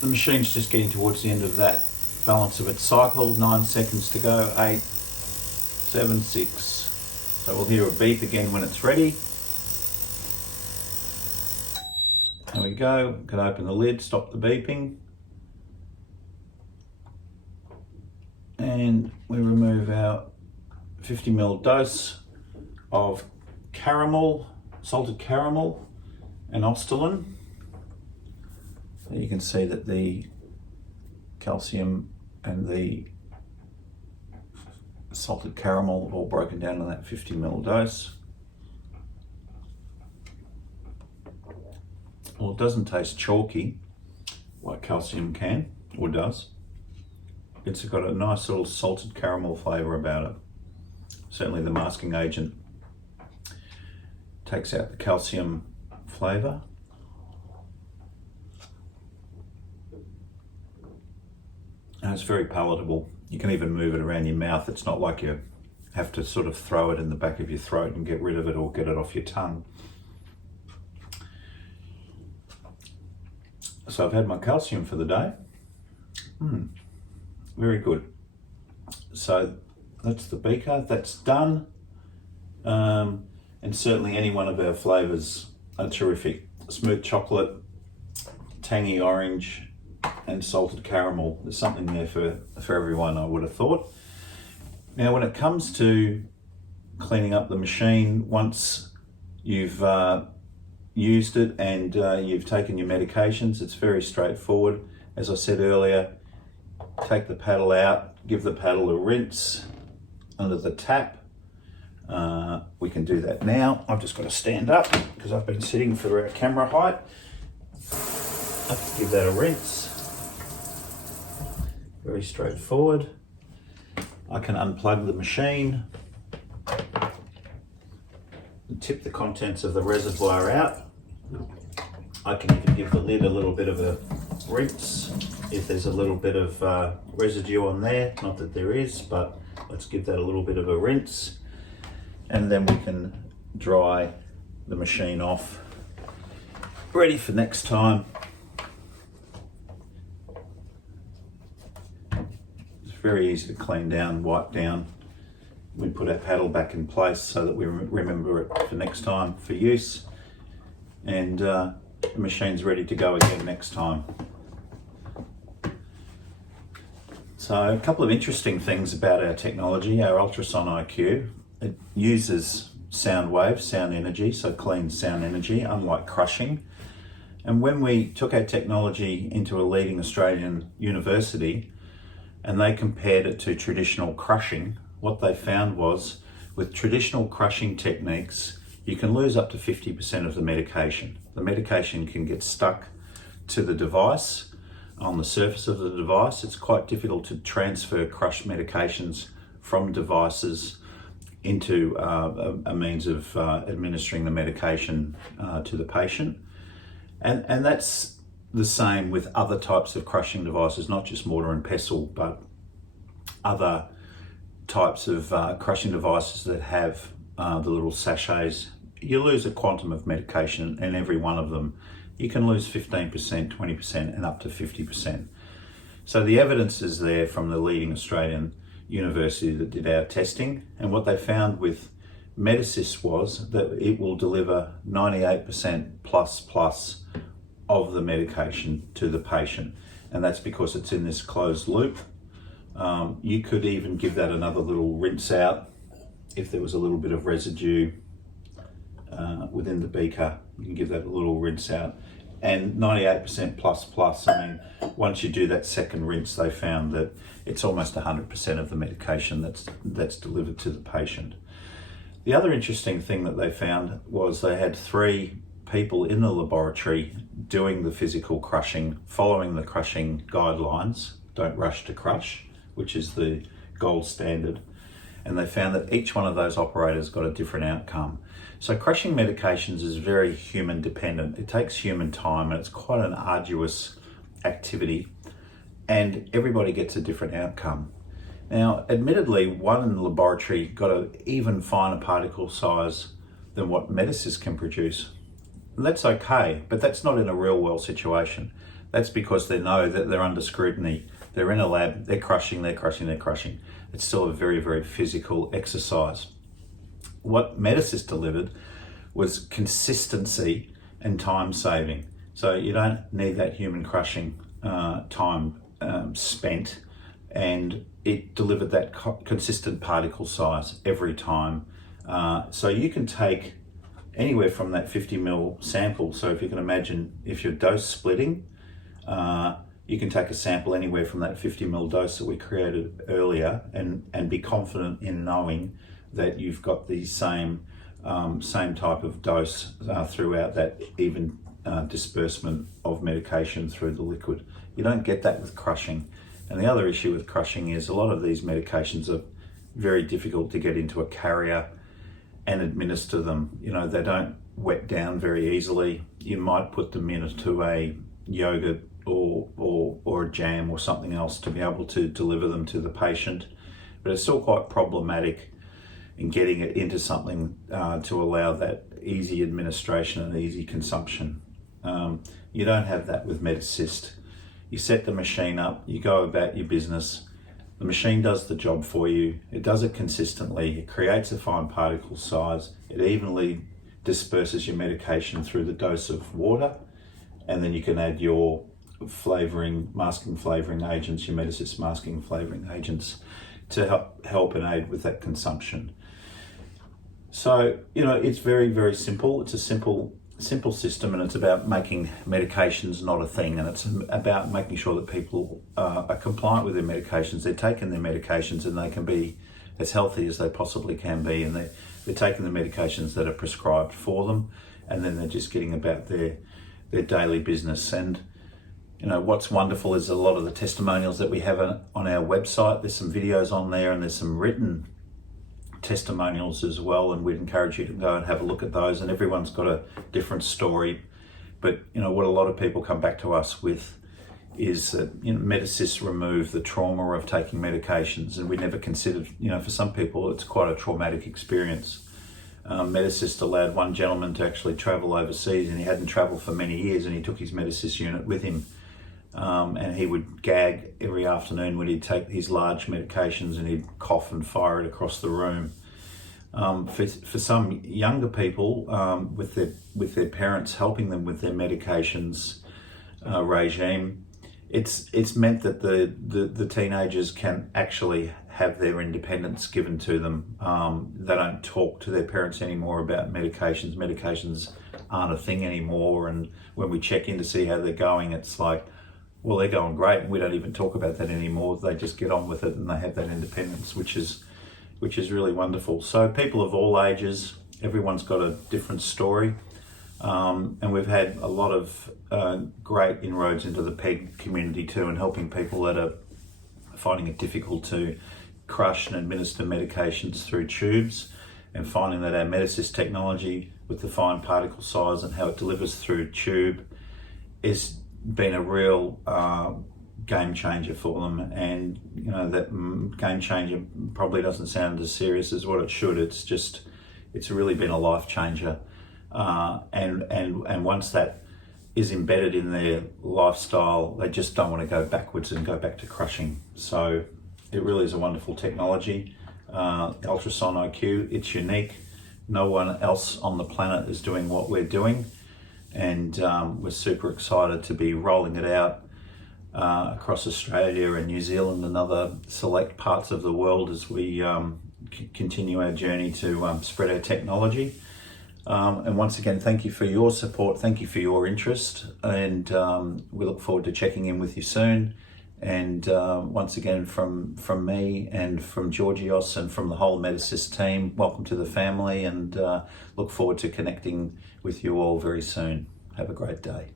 the machine's just getting towards the end of that balance of its cycle. 9 seconds to go. 8, 7, 6. So we'll hear a beep again when it's ready. There we go. We can open the lid, stop the beeping. And we remove our 50ml dose of caramel, salted caramel and Ostolin. You can see that the calcium and the salted caramel have all broken down in that 50ml dose. Well, it doesn't taste chalky like calcium can, or does. It's got a nice little salted caramel flavour about it. Certainly the masking agent takes out the calcium flavour. And it's very palatable. You can even move it around your mouth. It's not like you have to sort of throw it in the back of your throat and get rid of it or get it off your tongue. So I've had my calcium for the day. Very good. So that's the beaker, that's done. And certainly any one of our flavours are terrific. Smooth chocolate, tangy orange, and salted caramel. There's something there for everyone, I would have thought. Now, when it comes to cleaning up the machine, once you've used it and you've taken your medications, it's very straightforward. As I said earlier, take the paddle out, give the paddle a rinse under the tap. We can do that now. I've just got to stand up because I've been sitting for our camera height. I have to give that a rinse. Very straightforward. I can unplug the machine and tip the contents of the reservoir out. I can even give the lid a little bit of a rinse if there's a little bit of residue on there. Not that there is, but let's give that a little bit of a rinse. And then we can dry the machine off, ready for next time. It's very easy to clean down, wipe down. We put our paddle back in place so that we remember it for next time for use. And the machine's ready to go again next time. So a couple of interesting things about our technology, our ultrason IQ. It uses sound waves, sound energy, so clean sound energy, unlike crushing. And when we took our technology into a leading Australian university and they compared it to traditional crushing, what they found was with traditional crushing techniques, you can lose up to 50% of the medication. The medication can get stuck to the device, on the surface of the device. It's quite difficult to transfer crushed medications from devices into a means of administering the medication to the patient. And that's the same with other types of crushing devices, not just mortar and pestle, but other types of crushing devices that have the little sachets. You lose a quantum of medication in every one of them. You can lose 15%, 20% and up to 50%. So the evidence is there from the leading Australian university that did our testing, and what they found with Medasyst was that it will deliver 98% plus of the medication to the patient, and that's because it's in this closed loop. You could even give that another little rinse out if there was a little bit of residue within the beaker. You can give that a little rinse out, and 98% plus. I mean, once you do that second rinse, they found that it's almost 100% of the medication that's delivered to the patient. The other interesting thing that they found was they had 3 people in the laboratory doing the physical crushing, following the crushing guidelines, don't rush to crush, which is the gold standard. And they found that each one of those operators got a different outcome. So crushing medications is very human dependent. It takes human time and it's quite an arduous activity, and everybody gets a different outcome. Now, admittedly, one in the laboratory got an even finer particle size than what Medasyst can produce. And that's okay, but that's not in a real world situation. That's because they know that they're under scrutiny. They're in a lab, they're crushing. It's still a very, very physical exercise. What Medasyst delivered was consistency and time saving. So you don't need that human crushing time spent, and it delivered that consistent particle size every time. So you can take anywhere from that 50 ml sample. So if you can imagine, if you're dose splitting, you can take a sample anywhere from that 50 ml dose that we created earlier, and be confident in knowing that you've got the same type of dose throughout that even disbursement of medication through the liquid. You don't get that with crushing. And the other issue with crushing is a lot of these medications are very difficult to get into a carrier and administer them. You know, they don't wet down very easily. You might put them into a yogurt or a jam or something else to be able to deliver them to the patient, but it's still quite problematic in getting it into something to allow that easy administration and easy consumption. You don't have that with Medasyst. You set the machine up, you go about your business, the machine does the job for you, it does it consistently, it creates a fine particle size, it evenly disperses your medication through the dose of water, and then you can add your masking flavouring agents, your Medasyst masking flavouring agents to help and aid with that consumption. So, you know, it's very, very simple. It's a simple system, and it's about making medications not a thing, and it's about making sure that people are compliant with their medications. They're taking their medications and they can be as healthy as they possibly can be, and they're taking the medications that are prescribed for them, and then they're just getting about their daily business. And you know, what's wonderful is a lot of the testimonials that we have on our website. There's some videos on there, and there's some written testimonials as well, and we'd encourage you to go and have a look at those. And everyone's got a different story, but you know what a lot of people come back to us with is that, you know, Medasyst removed the trauma of taking medications, and we never considered, you know, for some people it's quite a traumatic experience. Medasyst allowed one gentleman to actually travel overseas, and he hadn't travelled for many years, and he took his Medasyst unit with him, and he would gag every afternoon when he'd take his large medications, and he'd cough and fire it across the room. For some younger people, with their parents helping them with their medications regime, it's meant that the teenagers can actually have their independence given to them. They don't talk to their parents anymore about medications. Medications aren't a thing anymore, and when we check in to see how they're going, it's like, well, they're going great, and we don't even talk about that anymore. They just get on with it, and they have that independence, which is really wonderful. So people of all ages, everyone's got a different story, and we've had a lot of great inroads into the PEG community too, and helping people that are finding it difficult to crush and administer medications through tubes, and finding that our Medasyst technology with the fine particle size and how it delivers through tube is been a real game changer for them. And you know, that game changer probably doesn't sound as serious as what it should. It's really been a life changer, and once that is embedded in their lifestyle, they just don't want to go backwards and go back to crushing. So it really is a wonderful technology. Ultrason IQ, it's unique. No one else on the planet is doing what we're doing, and we're super excited to be rolling it out across Australia and New Zealand and other select parts of the world as we continue our journey to spread our technology. And once again, thank you for your support, thank you for your interest, and we look forward to checking in with you soon. And once again, from me and from Georgios and from the whole Medasyst team, welcome to the family, and look forward to connecting with you all very soon. Have a great day.